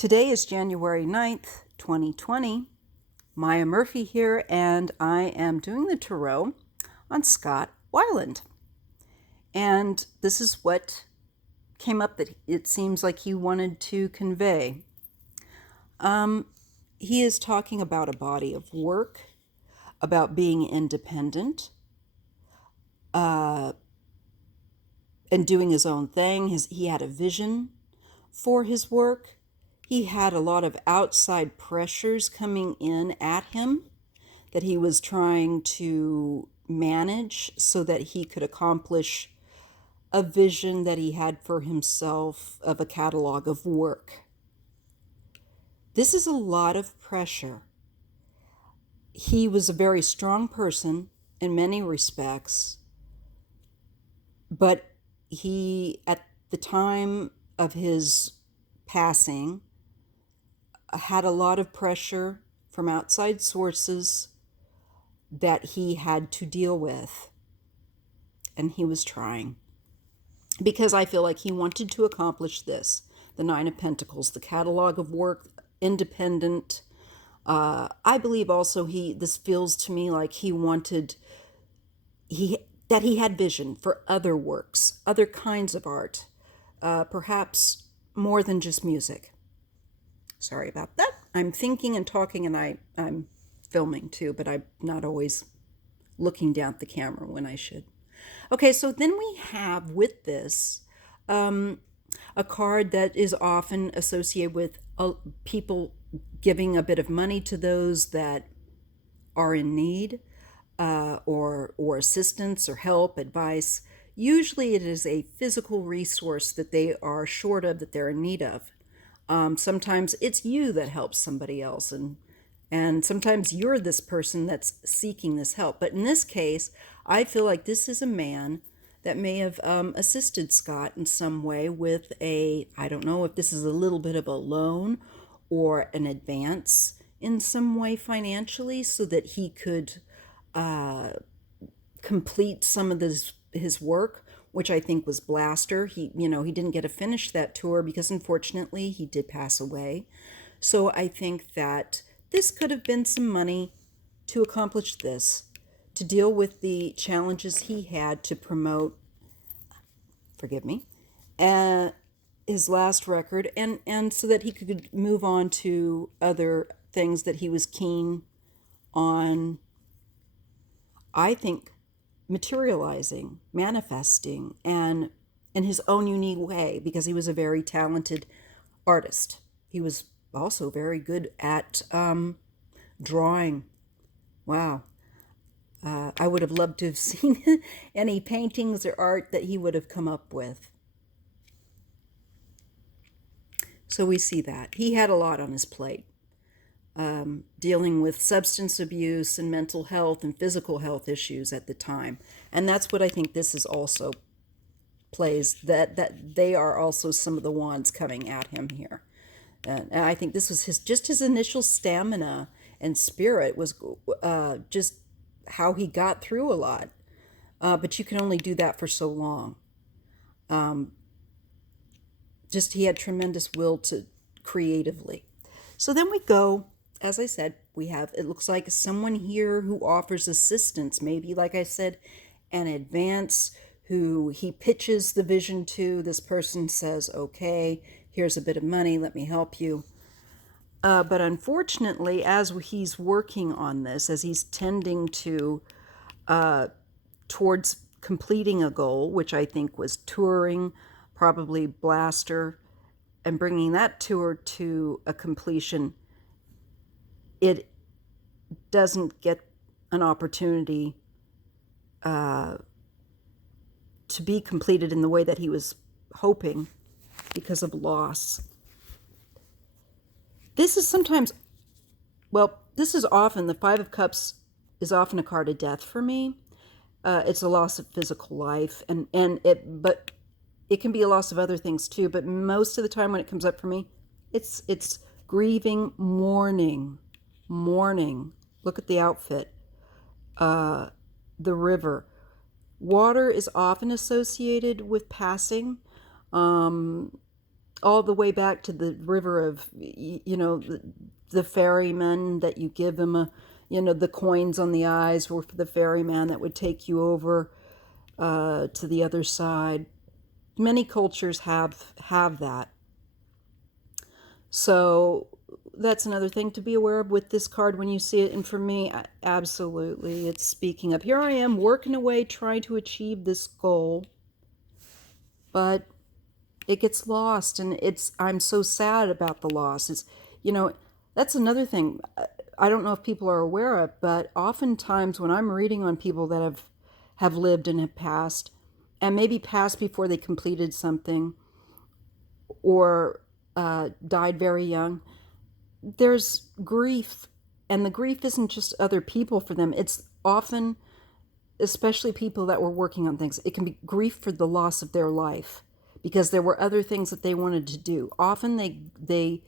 Today is January 9th, 2020. Maya Murphy here, and I am doing the tarot on Scott Weiland. And this is what came up that it seems like he wanted to convey. He is talking about a body of work, about being independent, and doing his own thing. He had a vision for his work. He had a lot of outside pressures coming in at him that he was trying to manage so that he could accomplish a vision that he had for himself of a catalog of work. This is a lot of pressure. He was a very strong person in many respects, but he, at the time of his passing, had a lot of pressure from outside sources that he had to deal with. And he was trying. Because I feel like he wanted to accomplish this. The Nine of Pentacles, the catalog of work, independent. I believe also this feels to me like he wanted, that he had vision for other works, other kinds of art, perhaps more than just music. Sorry about that. I'm thinking and talking, and I'm filming too, but I'm not always looking down at the camera when I should. Okay, so then we have with this a card that is often associated with people giving a bit of money to those that are in need, or assistance or help, advice. Usually it is a physical resource that they are short of, that they're in need of. Sometimes it's you that helps somebody else, and sometimes you're this person that's seeking this help. But in this case, I feel like this is a man that may have assisted Scott in some way with I don't know if this is a little bit of a loan or an advance in some way financially so that he could complete some of his work, which I think was Blaster. He didn't get to finish that tour because unfortunately he did pass away. So I think that this could have been some money to accomplish this, to deal with the challenges he had to promote, his last record, and so that he could move on to other things that he was keen on, I think, materializing, manifesting, and in his own unique way, because he was a very talented artist. He was also very good at drawing. Wow. I would have loved to have seen any paintings or art that he would have come up with. So we see that. He had a lot on his plate. Dealing with substance abuse and mental health and physical health issues at the time. And that's what I think this is also plays, that they are also some of the wands coming at him here. And I think this was his initial stamina and spirit was just how he got through a lot. But you can only do that for so long. He had tremendous will to creatively. So then we go, as I said, it looks like someone here who offers assistance, maybe, like I said, an advance, who he pitches the vision to. This person says, okay, here's a bit of money, let me help you. But unfortunately, as he's working on this, as he's tending to towards completing a goal, which I think was touring, probably Blaster, and bringing that tour to a completion, it doesn't get an opportunity to be completed in the way that he was hoping because of loss. This is often, the Five of Cups is often a card of death for me. It's a loss of physical life, but it can be a loss of other things too. But most of the time when it comes up for me, it's grieving, mourning. Look at the outfit. The river. Water is often associated with passing. all the way back to the river of, the ferryman that you give him the coins on the eyes were for the ferryman that would take you over to the other side. Many cultures have that. So that's another thing to be aware of with this card when you see it. And for me, absolutely, it's speaking up. Here I am working away, trying to achieve this goal, but it gets lost, and I'm so sad about the loss. That's another thing I don't know if people are aware of, but oftentimes when I'm reading on people that have lived and have passed, and maybe passed before they completed something, or died very young, there's grief. And the grief isn't just other people for them. It's often, especially people that were working on things, it can be grief for the loss of their life because there were other things that they wanted to do. Often they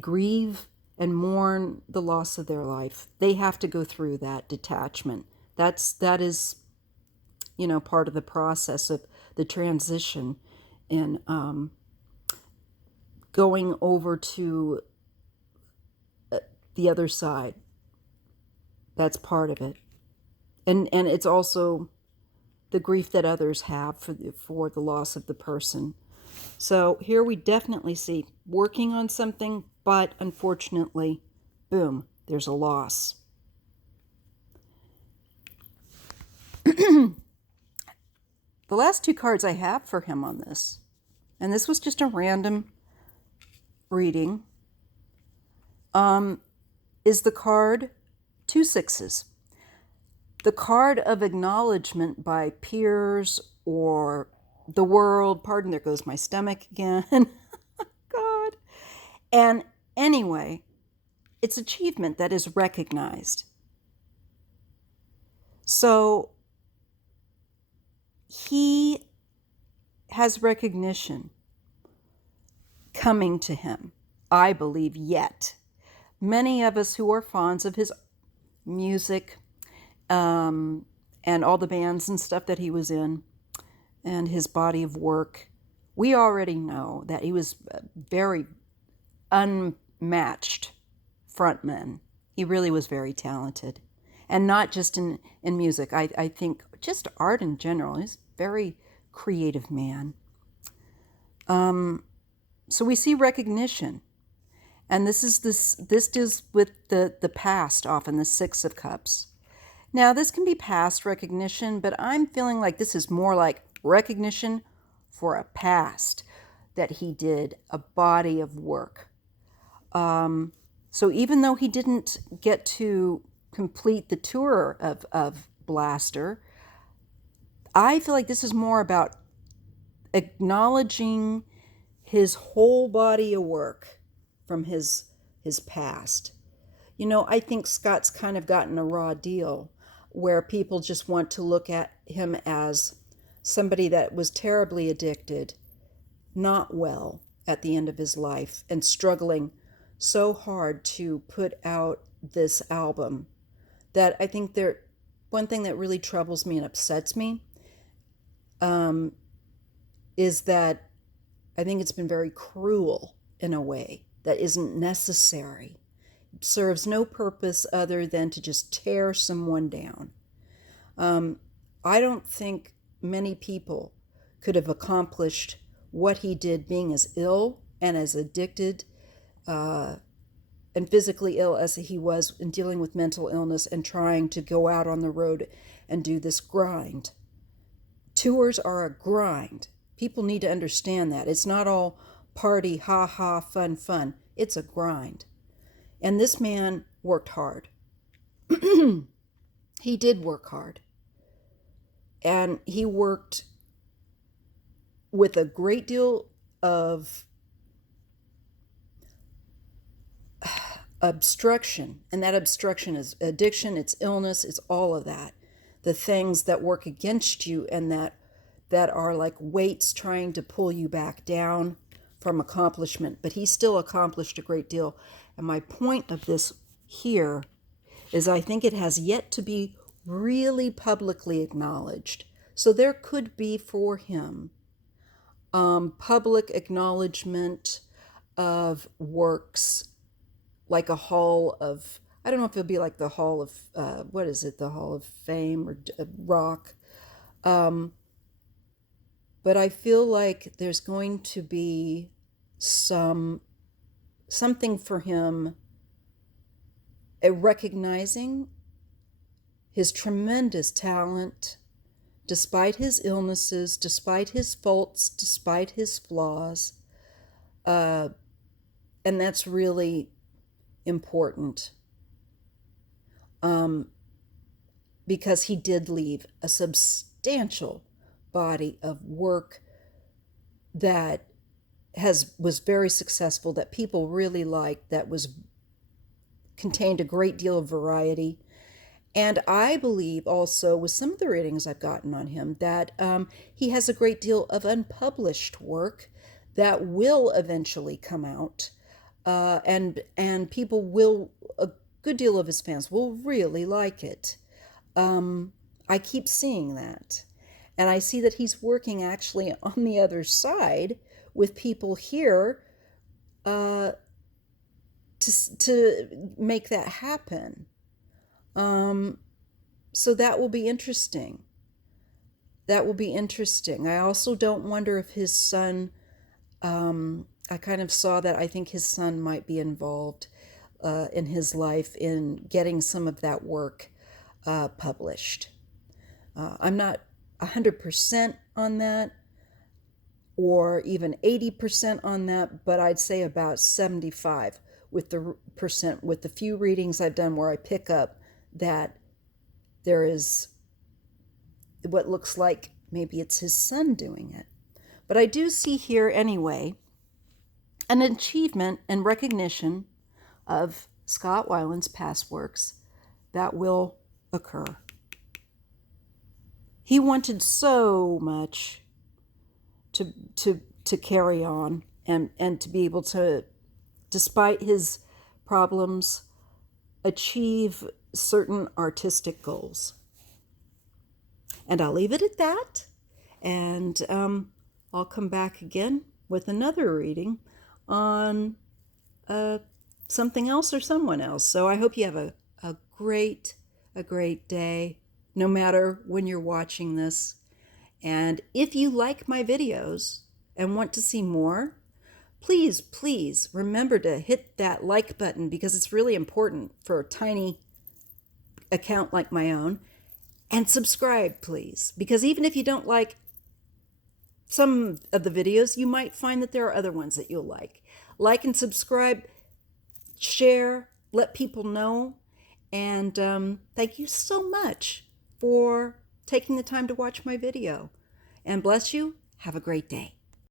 grieve and mourn the loss of their life. They have to go through that detachment. That is part of the process of the transition and going over to the other side. That's part of it. And it's also the grief that others have for the loss of the person. So here we definitely see working on something, but unfortunately, boom, there's a loss. The last two cards I have for him on this, and this was just a random reading, is the card 2 6s. The card of acknowledgement by peers or the world. Pardon, there goes my stomach again. God. And anyway, it's achievement that is recognized. So he has recognition coming to him, I believe, yet. Many of us who are fans of his music and all the bands and stuff that he was in and his body of work, we already know that he was a very unmatched frontman. He really was very talented. And not just in music. I think just art in general. He's a very creative man. So we see recognition. And this deals with the past often, the 6 of Cups. Now, this can be past recognition, but I'm feeling like this is more like recognition for a past that he did, a body of work. So even though he didn't get to complete the tour of Blaster, I feel like this is more about acknowledging his whole body of work from his past. I think Scott's kind of gotten a raw deal where people just want to look at him as somebody that was terribly addicted, not well at the end of his life, and struggling so hard to put out this album that I think one thing that really troubles me and upsets me is that I think it's been very cruel in a way that isn't necessary. It serves no purpose other than to just tear someone down. I don't think many people could have accomplished what he did being as ill and as addicted and physically ill as he was in dealing with mental illness and trying to go out on the road and do this grind. Tours are a grind. People need to understand that. It's not all party, ha ha, fun, fun. It's a grind. And this man worked hard. He did work hard. And he worked with a great deal of obstruction. And that obstruction is addiction, it's illness, it's all of that. The things that work against you and that are like weights trying to pull you back down from accomplishment. But he still accomplished a great deal. And my point of this here is I think it has yet to be really publicly acknowledged. So there could be for him public acknowledgement of works, like a hall of, I don't know if it'll be like the hall of, what is it, the hall of fame or rock. But I feel like there's going to be something for him, recognizing his tremendous talent, despite his illnesses, despite his faults, despite his flaws. And that's really important, because he did leave a substantial body of work that was very successful, that people really liked, that contained a great deal of variety. And I believe also, with some of the readings I've gotten on him, that he has a great deal of unpublished work that will eventually come out, and people will, a good deal of his fans will really like it. I keep seeing that, and I see that he's working actually on the other side with people here to make that happen. So that will be interesting. That will be interesting. I also don't wonder if his son, I kind of saw that I think his son might be involved in his life in getting some of that work published. I'm not 100% on that, or even 80% on that, but I'd say about 75 with the few readings I've done where I pick up that there is what looks like maybe it's his son doing it. But I do see here anyway an achievement and recognition of Scott Weiland's past works that will occur. He wanted so much to carry on and to be able to, despite his problems, achieve certain artistic goals. And I'll leave it at that. And I'll come back again with another reading on something else or someone else. So I hope you have a great day, no matter when you're watching this. And if you like my videos and want to see more, please remember to hit that like button, because it's really important for a tiny account like my own. And subscribe, please, because even if you don't like some of the videos, you might find that there are other ones that you'll like. Like and subscribe, share, let people know. And thank you so much for taking the time to watch my video. And bless you. Have a great day.